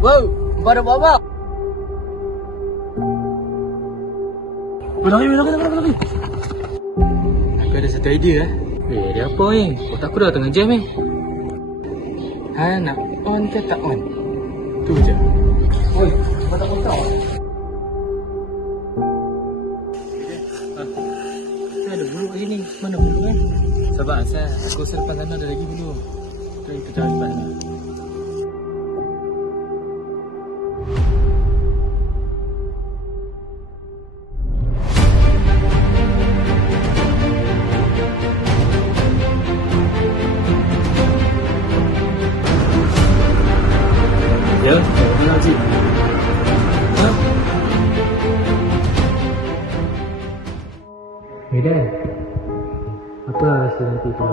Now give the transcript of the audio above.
Wow, kau ada buat apa? Lari. Aku ada satu idea dia apa ni? Otak aku dah tengah jam ni. Nak on ke tak on? Tu je. Oi, kau tak tahu. Ada bulu kat sini. Mana bulu kan? Sabar Asal, aku rasa depan sana ada lagi bulu. Kita cari depan sana. Ya, mana Cik? Medan, apa hasil nanti tu?